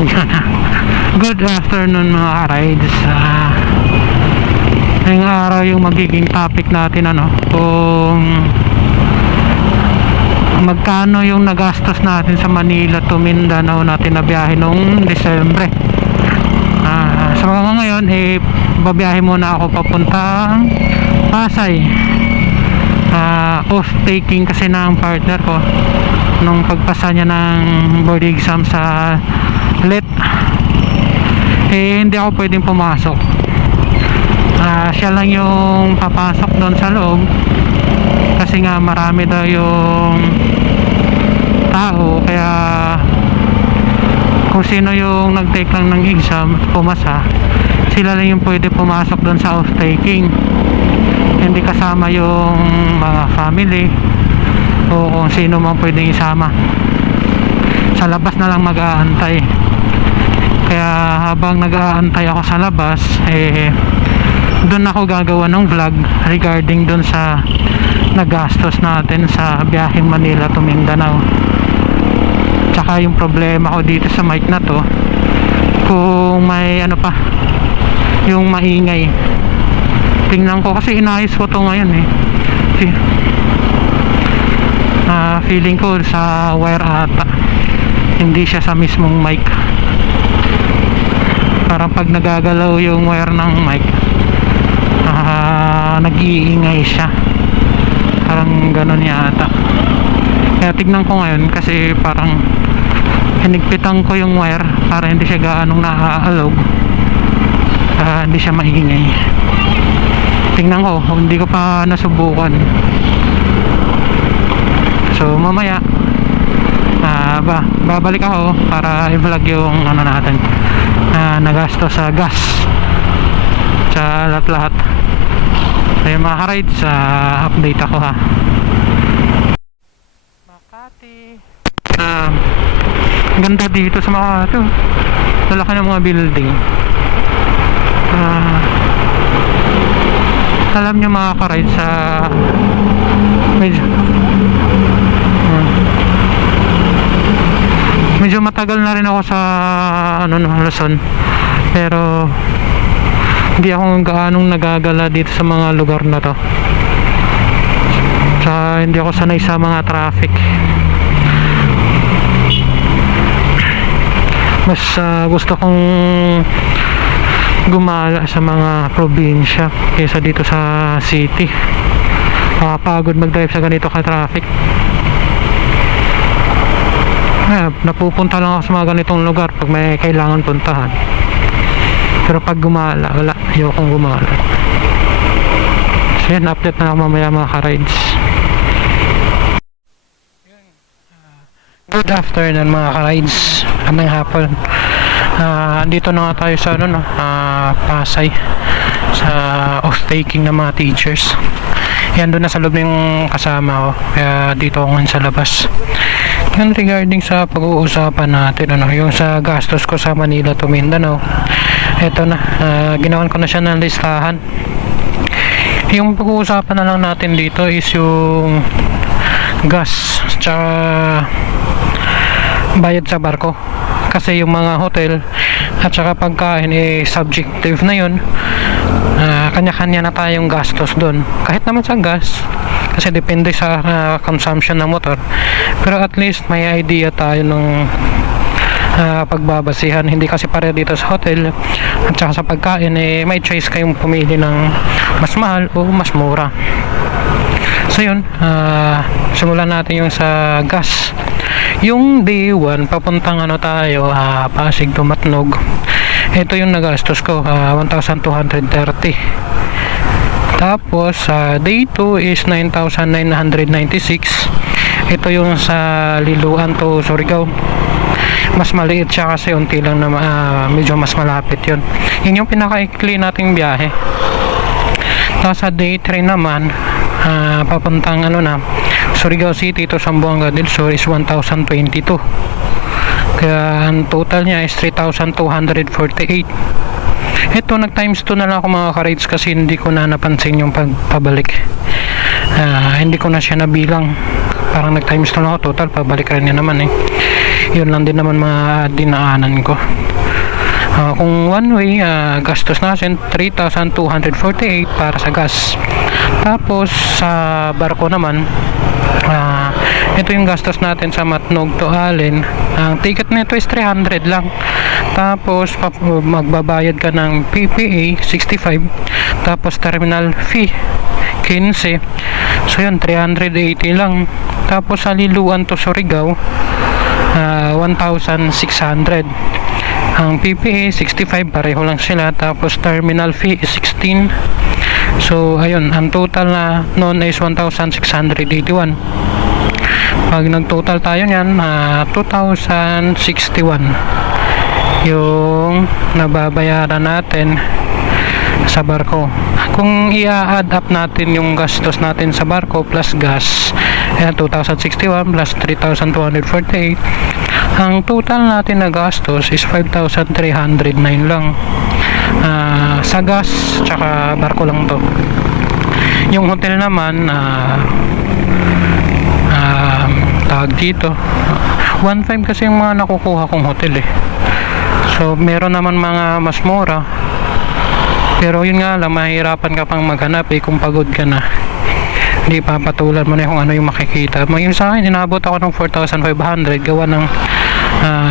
Good afternoon mga ka-rides. Ngayong araw yung magiging topic natin, kung magkano yung nagastos natin sa Manila to Mindanao natin na biyahe noong Disyembre. Sa mga ngayon babiyahe muna ako papuntang Pasay. Off taking kasi ng partner ko nung pagpasa niya ng board exam sa LET. Hindi ako pwedeng pumasok. Siya lang yung papasok doon sa loob kasi nga marami daw yung tao, kaya kung sino yung nag-take lang ng exam pumasa, sila lang yung pwede pumasok doon sa off taking. Hindi kasama yung mga family o kung sino man pwedeng isama. Sa labas na lang mag-aantay. Kaya habang nag-aantay ako sa labas, doon ako gagawa ng vlog regarding doon sa nagastos natin sa biyaheng Manila to Mindanao. Tsaka yung problema ko dito sa mic na to, kung may yung maingay. Tingnan ko kasi inayos ko to ngayon feeling ko sa wire ata, hindi siya sa mismong mic. Parang pag nagagalaw yung wire ng mic, nag-iingay siya, parang ganun yata. Kaya tignan ko ngayon kasi parang hinigpitan ko yung wire para hindi siya gaanong naaalog, hindi siya maingay. Tingnan ko, hindi ko pa nasubukan. So mamaya babalik ako para i-vlog yung natin nagastos sa gas sa lahat-lahat. Kaya mga ka-rides, update ako ha. Makati, ganda dito sa Makati. Lalaki ng mga building. Alam nyo mga ka-rides, medyo matagal na rin ako sa Luzon, pero hindi ako gaanong nagagala dito sa mga lugar na to. Hindi ako sanay sa mga traffic. Mas gusto kong gumala sa mga probinsya kaysa dito sa city. Pagod mag-drive sa ganito ka traffic. Napupunta lang ako sa mga ganitong lugar pag may kailangan puntahan, pero pag gumala, wala, ayokong gumala. So yan, update na ako mamaya mga ka-rides. Good afternoon mga ka-rides, anong hapon. Dito na nga tayo sa Pasay, sa off-taking ng mga teachers. Yan, doon na sa loob yung kasama ko, kaya dito ako ngayon sa labas. Yan, regarding sa pag-uusapan natin, yung sa gastos ko sa Manila to Mindanao, eto na, ginawan ko na siya ng listahan. Yung pag-uusapan na lang natin dito is yung gas tsaka bayad sa barko, kasi yung mga hotel at saka pagkain subjective na yun. Kanya-kanya na tayong gastos doon, kahit naman sa gas kasi depende sa consumption ng motor, pero at least may idea tayo ng pagbabasihan. Hindi kasi pare dito sa hotel at saka sa pagkain, may choice kayong pumili ng mas mahal o mas mura. So yun, simulan natin yung sa gas. Yung day 1 papuntang tayo, Pasig to Matnog, ito yung nagastos ko, 1,230. Tapos day 2 is 9,996. Ito yung sa Liloan to Surigao. Mas maliit siya kasi unti lang na medyo mas malapit yun. Yun yung pinaka-ikli nating biyahe. Tapos sa day 3 naman, papuntang Surigao City to Zamboanga del Sur is 1,022. Kaya ang total niya is 3,248. Ito, nag times 2 na lang ako mga ka-rides kasi hindi ko na napansin yung pabalik. Hindi ko na siya nabilang. Parang nag times 2 na ako, total pabalik rin niya naman Yun lang din naman mga dinaanan ko. Kung one way, gastos natin 3,248 para sa gas. Tapos sa barko naman, ito yung gastos natin sa Matnog to Allen. Ang ticket nito is 300 lang. Tapos magbabayad ka ng PPA 65, tapos terminal fee 15. So yun, 380 lang. Tapos sa Liluan to Surigao, 1,600. Ang PPA 65, pareho lang sila. Tapos terminal fee is 16. So ayun, ang total na noon is 1,681. Pag nag-total tayo niyan, 2,061 yung nababayaran natin sa barko. Kung i-add up natin yung gastos natin sa barko plus gas, 2,061 plus 3,248, ang total natin na gastos is 5,309 lang. Sa gas tsaka barko lang to. Yung hotel naman, tawag dito, 1,500 kasi yung mga nakukuha kong hotel eh. So meron naman mga mas mura, pero yun nga lang, mahirapan ka pang maghanap kung pagod ka na. Hindi papatulan mo na kung ano yung makikita. Yung sa akin, inabot ako ng 4,500 gawa ng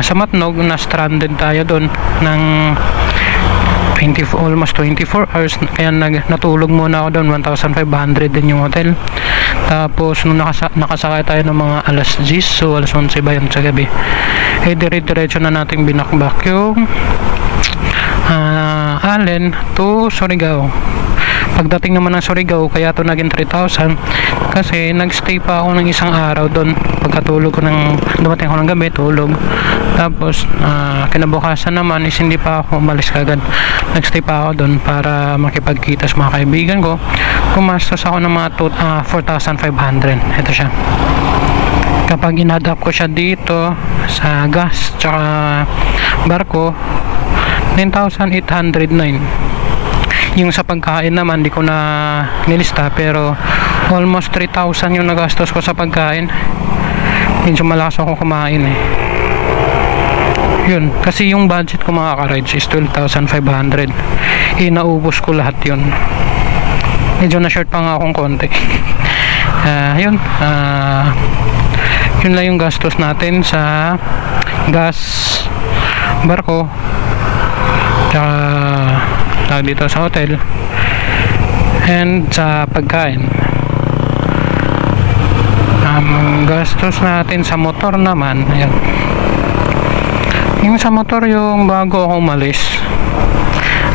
sa Matnog na stranded tayo doon ng almost 24 hours, kaya natulog muna ako doon. 1,500 din yung hotel. Tapos nung nakasakay tayo ng mga alas 10, so alas 11 ba yun sa gabi, dire-diretso na nating binakbak yung Allen to Surigao. Pagdating naman ng Surigao, kaya to naging 3,000 kasi nagstay pa ako ng isang araw doon. Pagkatulog ko dumating ako ng gabi, tulog. Tapos kinabukasan naman is hindi pa ako umalis kagad. Nagstay pa ako doon para makipagkita sa mga kaibigan ko. Kumastos ako ng mga 4,500. Ito siya. Kapag in-add up ko siya dito sa gas tsaka barko, 9,809. Yung sa pagkain naman, di ko na nilista, pero almost 3,000 yung nagastos ko sa pagkain. Medyo malakas ako kumain eh. Yun, kasi yung budget ko mga ka-rides is 12,500. Naubos ko lahat yun. Medyo na-short pa nga akong konti. Yun lang yung gastos natin sa gas, barko, tsaka dito sa hotel, and sa pagkain. Gastos natin sa motor naman, ayan. Yung sa motor, yung bago ako umalis,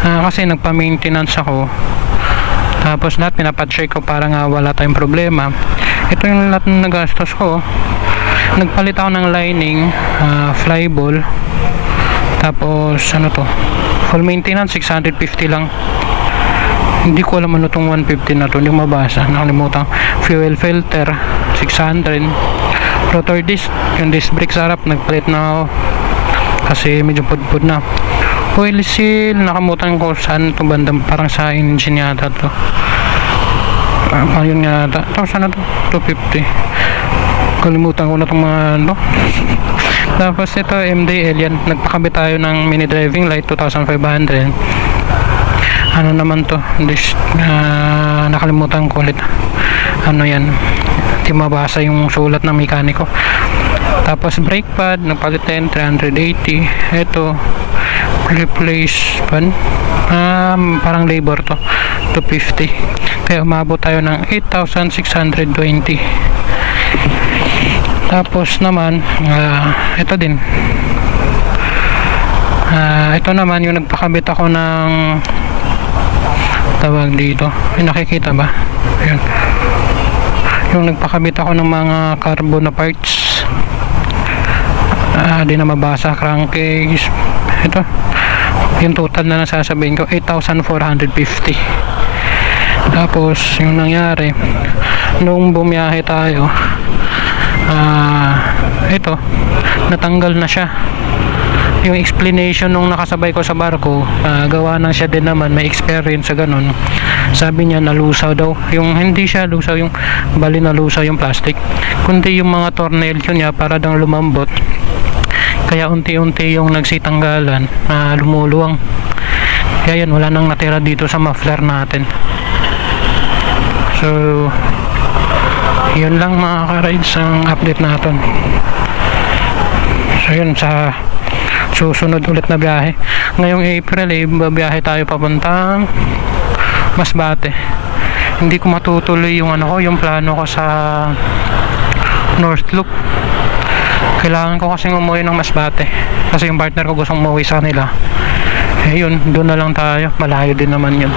kasi nagpa-maintenance ako, tapos lahat pinapacheck ko para nga wala tayong problema. Ito yung lahat ng nagastos ko. Nagpalit ako ng lining, flyball, tapos ano to, full maintenance 650 lang. Hindi ko alam ano tong 150 na to, hindi ko mabasa, nakalimutan. Fuel filter 600, rotor disc, yung disc brake sa harap nagpalit na ako kasi medyo pudpud na. Oil seal, nakamutan ko saan to bandang, parang sa engine yata to. Ayun nga yata, tapos ano to, 250. Kalimutan ko na itong mga ano. Tapos ito, MDL yan, nagpakabit tayo ng mini driving light, 2,500. Ano naman to, nakalimutan ko ulit ano yan, hindi mabasa yung sulat ng mekaniko. Tapos brake pad, nagpalit din 380. Ito, replace pan, parang labor to, 250. Kaya umabot tayo ng 8,620. Tapos naman, ito din, ito naman yung nagpakabit ako ng, tawag dito, may nakikita ba? Ayun, yung nagpakabit ako ng mga carbon na parts, di na mabasa, crankcase. Ito, yung total na nasasabihin ko, 8,450. Tapos yung nangyari nung bumiyahe tayo, ito, natanggal na siya. Yung explanation nung nakasabay ko sa barko, gawa nang siya din naman may experience sa ganun. Sabi niya nalusaw daw, yung hindi siya lusaw, yung bali nalusaw yung plastic, kundi yung mga tornilyo niya para daw lumambot. Kaya unti-unti yung nagsitanggalan na lumuluwang. Kaya yan, wala nang natira dito sa muffler natin. So yun lang mga ka-rides ang update natin. So yun, sa susunod ulit na biyahe ngayong April babiyahe tayo papuntang Masbate. Hindi ko matutuloy yung yung plano ko sa North Loop. Kailangan ko kasing umuwi ng Masbate kasi yung partner ko gustong umuwi sa kanila. Yun, doon na lang tayo, malayo din naman yun.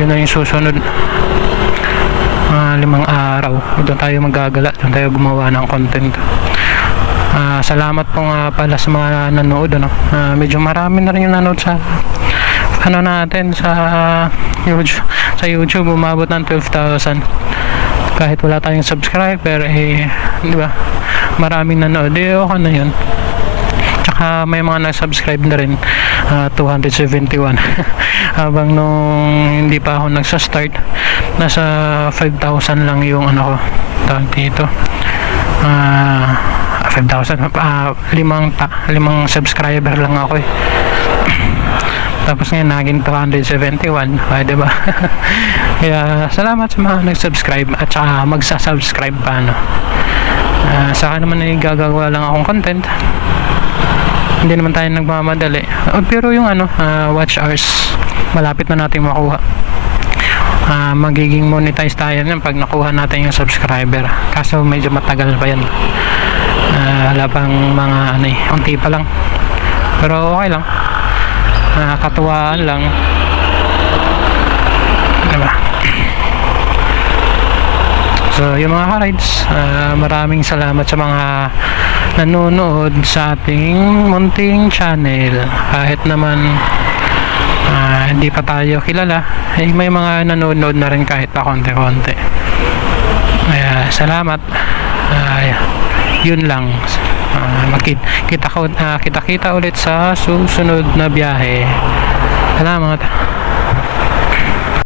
Yun na yung susunod 5 araw doon tayo magagala, doon tayo gumawa ng content. Salamat po nga pala sa mga nanood, medyo marami na rin yung nanood sa natin sa YouTube umabot ng 12,000 kahit wala tayong subscriber, di ba, maraming nanood, okay na yun. Tsaka may mga nag-subscribe na rin, 271 habang nung hindi pa ako nagsa-start nasa 5,000 lang yung ko tawag dito, 5,000, 5 subscriber lang ako tapos ngayon naging 271, diba? Kaya salamat sa mga nag-subscribe at saka magsa-subscribe pa, sa akin naman ay gagawa lang akong content, hindi naman tayo nagmamadali. Pero yung watch hours malapit na natin makuha. Magiging monetize tayo yan pag nakuha natin yung subscriber, kaso medyo matagal pa yan. Wala pang mga unti pa lang, pero okay lang, katuwaan lang, diba? So yung mga ka-rides, maraming salamat sa mga nanonood sa ating munting channel. Kahit naman hindi pa tayo kilala, may mga nanonood na rin kahit pa konti-konti. Salamat. Yun lang. Kita ulit sa susunod na biyahe. Salamat.